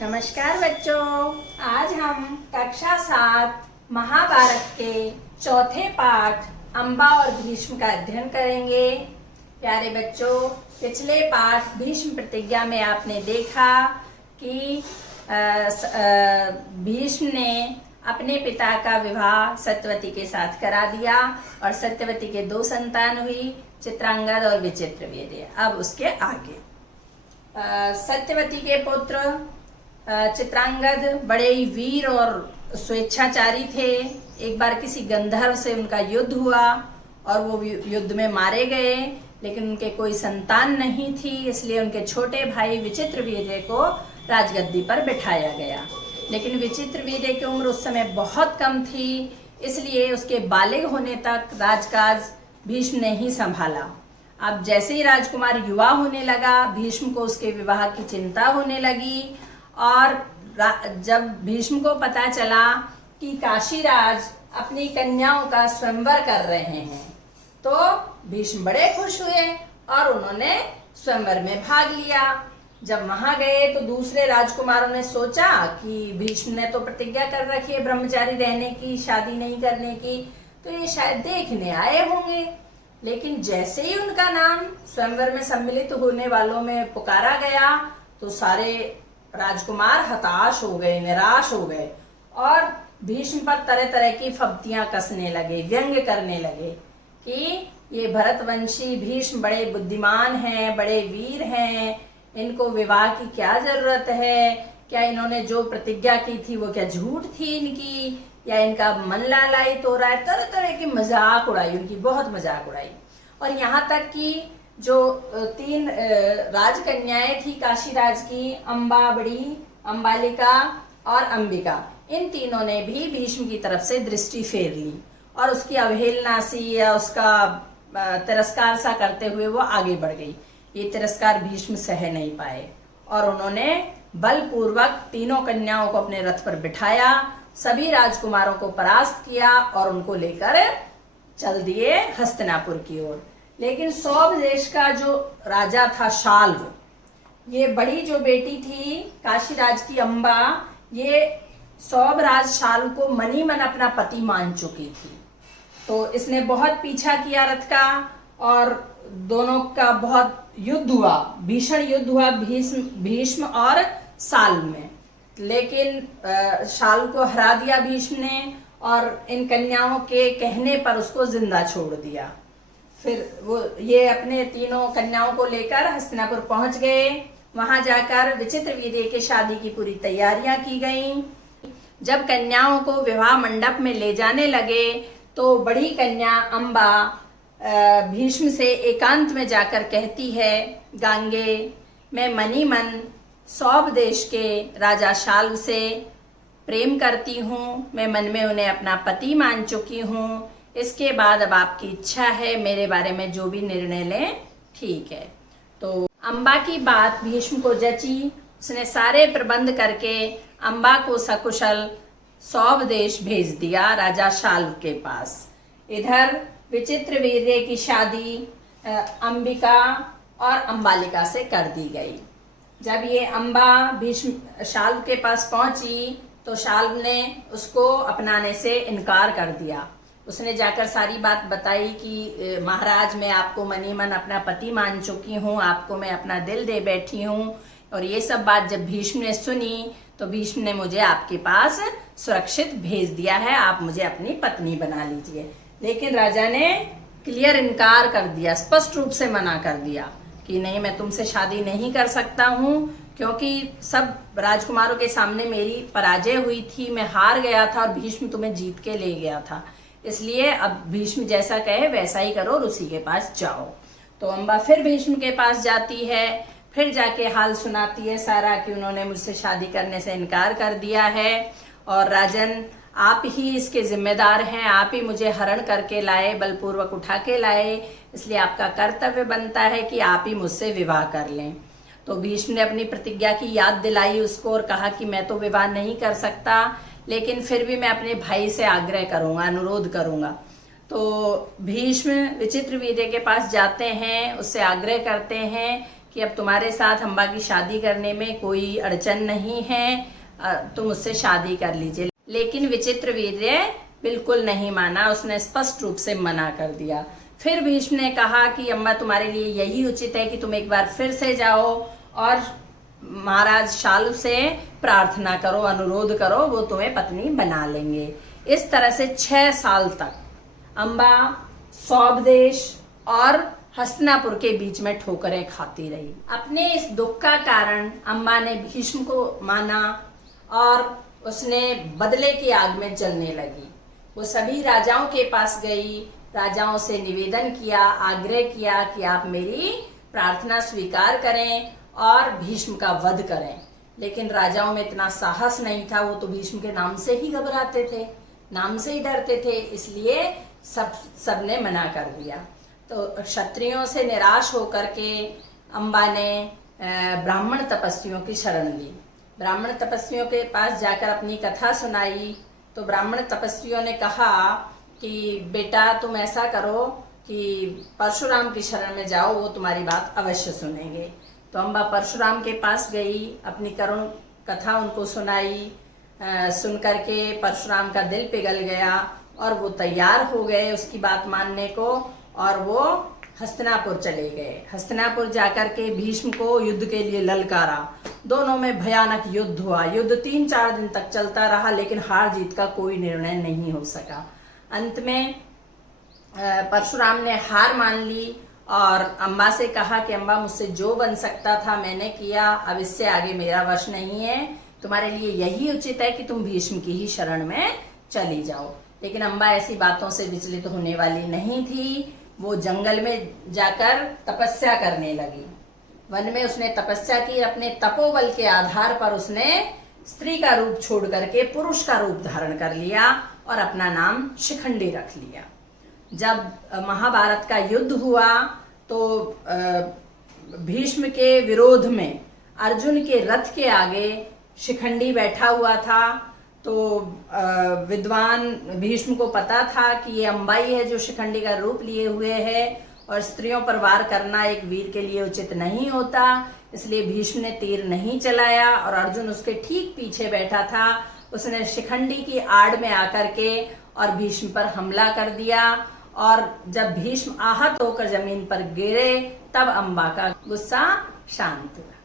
नमस्कार बच्चों, आज हम कक्षा 7 महाभारत के चौथे पाठ अम्बा और भीष्म का अध्ययन करेंगे। प्यारे बच्चों, पिछले पाठ भीष्म प्रतिज्ञा में आपने देखा कि भीष्म ने अपने पिता का विवाह सत्यवती के साथ करा दिया और सत्यवती के 2 संतान हुई, चित्रांगद और विचित्रवीर्य। अब उसके आगे सत्यवती के पुत्र चित्रांगद बड़े ही वीर और स्वेच्छाचारी थे। एक बार किसी गंधर्व से उनका युद्ध हुआ और वो युद्ध में मारे गए, लेकिन उनके कोई संतान नहीं थी, इसलिए उनके छोटे भाई विचित्रवीर्य को राजगद्दी पर बिठाया गया। लेकिन विचित्रवीर्य की उम्र उस समय बहुत कम थी, इसलिए उसके बालिग होने तक राजकाज भीष्म ने ही संभाला। अब जैसे ही राजकुमार युवा होने लगा, भीष्म को उसके विवाह की चिंता होने लगी और जब भीष्म को पता चला कि काशीराज अपनी कन्याओं का स्वयंवर कर रहे हैं, तो भीष्म बड़े खुश हुए और उन्होंने स्वयंवर में भाग लिया। जब वहां गए तो दूसरे राजकुमारों ने सोचा कि भीष्म ने तो प्रतिज्ञा कर रखी है ब्रह्मचारी रहने की, शादी नहीं करने की, तो ये शायद देखने आए होंगे। लेकिन जैसे ही उनका नाम स्वयंवर में सम्मिलित होने वालों में पुकारा गया तो सारे राजकुमार हताश हो गए, निराश हो गए और भीष्म पर तरह तरह की फब्तियां कसने लगे, व्यंग्य करने लगे कि ये भरतवंशी भीष्म बड़े बुद्धिमान हैं, बड़े वीर हैं, इनको विवाह की क्या जरूरत है, क्या इन्होंने जो प्रतिज्ञा की थी वो क्या झूठ थी इनकी, या इनका मन लालायित हो रहा है। तरह तरह की मजाक उड़ाई, उनकी बहुत मजाक उड़ाई। और यहाँ तक कि जो 3 राजकन्याएं थी काशीराज की, अम्बा बड़ी, अम्बालिका और अंबिका, इन तीनों ने भी भीष्म की तरफ से दृष्टि फेर ली और उसकी अवहेलना सी या उसका तिरस्कार सा करते हुए वो आगे बढ़ गई। ये तिरस्कार भीष्म सह नहीं पाए और उन्होंने बलपूर्वक तीनों कन्याओं को अपने रथ पर बिठाया, सभी राजकुमारों को परास्त किया और उनको लेकर चल दिए हस्तिनापुर की ओर। लेकिन सौभ देश का जो राजा था शाल्व, ये बड़ी जो बेटी थी काशीराज की अम्बा, ये सौभ राज शाल्व को मनी मन अपना पति मान चुकी थी। तो इसने बहुत पीछा किया रथ का और दोनों का बहुत युद्ध हुआ, भीषण युद्ध हुआ भीष्म और शाल्व में। लेकिन शाल्व को हरा दिया भीष्म ने और इन कन्याओं के कहने पर उसको जिंदा छोड़ दिया। फिर वो ये अपने तीनों कन्याओं को लेकर हस्तिनापुर पहुंच गए। वहां जाकर विचित्रवीर्य की शादी की पूरी तैयारियां की गईं। जब कन्याओं को विवाह मंडप में ले जाने लगे तो बड़ी कन्या अम्बा भीष्म से एकांत में जाकर कहती है, गांगे, मैं मनी मन सौभ देश के राजा शाल्व से प्रेम करती हूँ, मैं मन में उन्हें अपना पति मान चुकी हूँ। इसके बाद अब आपकी इच्छा है, मेरे बारे में जो भी निर्णय लें ठीक है। तो अम्बा की बात भीष्म को जची, उसने सारे प्रबंध करके अम्बा को सकुशल सौभ देश भेज दिया राजा शाल्व के पास। इधर विचित्रवीर्य की शादी अंबिका और अम्बालिका से कर दी गई। जब ये अम्बा भीष्म शाल्व के पास पहुंची तो शाल्व ने उसको अपनाने से इनकार कर दिया। उसने जाकर सारी बात बताई कि महाराज, मैं आपको मनी मन अपना पति मान चुकी हूँ, आपको मैं अपना दिल दे बैठी हूँ। और ये सब बात जब भीष्म ने सुनी तो भीष्म ने मुझे आपके पास सुरक्षित भेज दिया है, आप मुझे अपनी पत्नी बना लीजिए। लेकिन राजा ने क्लियर इनकार कर दिया, स्पष्ट रूप से मना कर दिया कि नहीं, मैं तुमसे शादी नहीं कर सकता हूँ, क्योंकि सब राजकुमारों के सामने मेरी पराजय हुई थी, मैं हार गया था और भीष्म तुम्हें जीत के ले गया था। इसलिए अब भीष्म जैसा कहे वैसा ही करो और उसी के पास जाओ। तो अम्बा फिर भीष्म के पास जाती है, फिर जाके हाल सुनाती है सारा कि उन्होंने मुझसे शादी करने से इनकार कर दिया है और राजन, आप ही इसके जिम्मेदार हैं, आप ही मुझे हरण करके लाए, बलपूर्वक उठा के लाए, इसलिए आपका कर्तव्य बनता है कि आप ही मुझसे विवाह कर लें। तो भीष्म ने अपनी प्रतिज्ञा की याद दिलाई उसको और कहा कि मैं तो विवाह नहीं कर सकता, लेकिन फिर भी मैं अपने भाई से आग्रह करूंगा, अनुरोध करूंगा। तो भीष्म विचित्रवीर्य के पास जाते हैं, उससे आग्रह करते हैं कि कि अब तुम्हारे साथ अम्बा की शादी करने में कोई अड़चन नहीं है, तुम उससे शादी कर लीजिए। लेकिन विचित्रवीर्य बिल्कुल नहीं माना, उसने स्पष्ट रूप से मना कर दिया। फिर भीष्म ने कहा कि अम्बा तुम्हारे लिए यही उचित है कि तुम एक बार फिर से जाओ और महाराज शाल्व से प्रार्थना करो, अनुरोध करो, वो तुम्हें पत्नी बना लेंगे। इस तरह से 6 साल तक अम्बा सौभदेश और हस्तिनापुर के बीच में ठोकरें खाती रही। अपने इस दुख का कारण अम्बा ने भीष्म को माना और उसने बदले की आग में जलने लगी। वो सभी राजाओं के पास गई, राजाओं से निवेदन किया, आग्रह किया कि आप मेरी प्रार्थना स्वीकार करें और भीष्म का वध करें। लेकिन राजाओं में इतना साहस नहीं था, वो तो भीष्म के नाम से ही घबराते थे, नाम से ही डरते थे, इसलिए सबने मना कर दिया। तो क्षत्रियों से निराश होकर के अम्बा ने ब्राह्मण तपस्वियों की शरण ली। ब्राह्मण तपस्वियों के पास जाकर अपनी कथा सुनाई तो ब्राह्मण तपस्वियों ने कहा कि बेटा तुम ऐसा करो कि परशुराम की शरण में जाओ, वो तुम्हारी बात अवश्य सुनेंगे। तो अम्बा परशुराम के पास गई, अपनी करुण कथा उनको सुनाई। सुन करके परशुराम का दिल पिघल गया और वो तैयार हो गए उसकी बात मानने को, और वो हस्तिनापुर चले गए। हस्तिनापुर जाकर के भीष्म को युद्ध के लिए ललकारा। दोनों में भयानक युद्ध हुआ। युद्ध 3-4 दिन तक चलता रहा, लेकिन हार जीत का कोई निर्णय नहीं हो सका। अंत में परशुराम ने हार मान ली और अम्बा से कहा कि अम्बा मुझसे जो बन सकता था मैंने किया, अब इससे आगे मेरा वश नहीं है, तुम्हारे लिए यही उचित है कि तुम भीष्म की ही शरण में चली जाओ। लेकिन अम्बा ऐसी बातों से विचलित होने वाली नहीं थी। वो जंगल में जाकर तपस्या करने लगी। वन में उसने तपस्या की। अपने तपोबल के आधार पर उसने स्त्री का रूप छोड़ करके पुरुष का रूप धारण कर लिया और अपना नाम शिखंडी रख लिया। जब महाभारत का युद्ध हुआ तो भीष्म के विरोध में अर्जुन के रथ के आगे शिखंडी बैठा हुआ था। तो विद्वान भीष्म को पता था कि ये अम्बाई है जो शिखंडी का रूप लिए हुए है और स्त्रियों पर वार करना एक वीर के लिए उचित नहीं होता, इसलिए भीष्म ने तीर नहीं चलाया और अर्जुन उसके ठीक पीछे बैठा था। उसने शिखंडी की आड़ में आकर के और भीष्म पर हमला कर दिया और जब भीष्म आहत होकर जमीन पर गिरे तब अम्बा का गुस्सा शांत हुआ।